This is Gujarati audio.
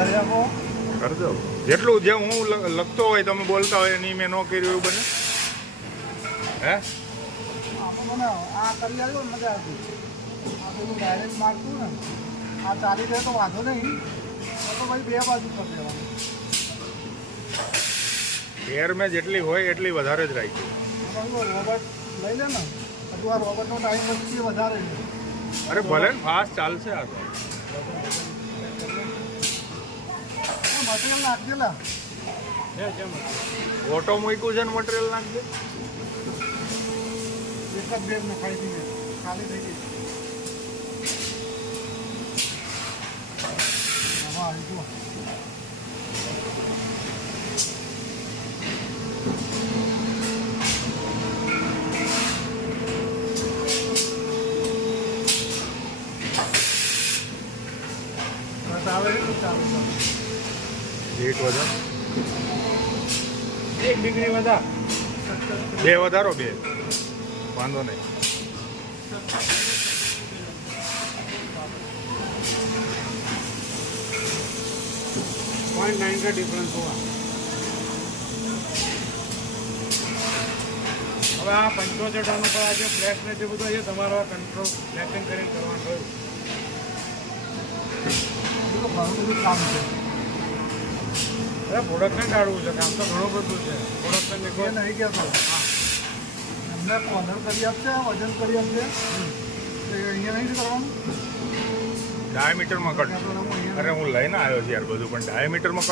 કરજો જેટલું જે હું લખતો હોય તમે બોલતા હોય એની મેં ન કર્યું એવું બને હે આ કરી આવ્યો મજા આવતી આ પેલું ડાયરેક્ટ મારતું ને આ ચાલી જાય તો વાંધો નહીં તો ભાઈ બે બાજુ કરી દેવાનું એર મેં જેટલી હોય એટલી વધારે જ રાખી રોબોટ લઈ લે ને હજુ આ રોબોટનો ટાઈમ પછી વધારે છે અરે ભલે ને ફાસ્ટ ચાલશે આ તો મટીરિયલ નાખજેલા ઓટો મૂક્યું છે ને મટીરિયલ નાખજે એક જ બેગ નખાઈ દીધી ખાલી થઈ ગઈ આમાં આવી ગયો આવે છે ચાલુ હીટ વધારો 1 ડિગ્રી વધાર બે વધારો બે વાંધો નહીં .9 का डिफरेंस हुआ હવે આ 75 ટન ઉપર આ જે ફ્લેટ ને જે બધું છે તમારો કંટ્રોલ ફ્લેટિંગ કરીને કરવાનું હોય ઘણું બધું કામ છે પ્રોડક્શન કાઢવું છે કામ તો ઘણું બધું છે પ્રોડક્શન ને કોઈ નહીં કહેતો હા એમને ઓર્ડર કરી આપશે વજન કરી આપશે અહીંયા નહીં કરવાનું ડાયામીટરમાં કટ અરે હું લઈને આવ્યો છું યાર બધું પણ ડાયામીટરમાં કટ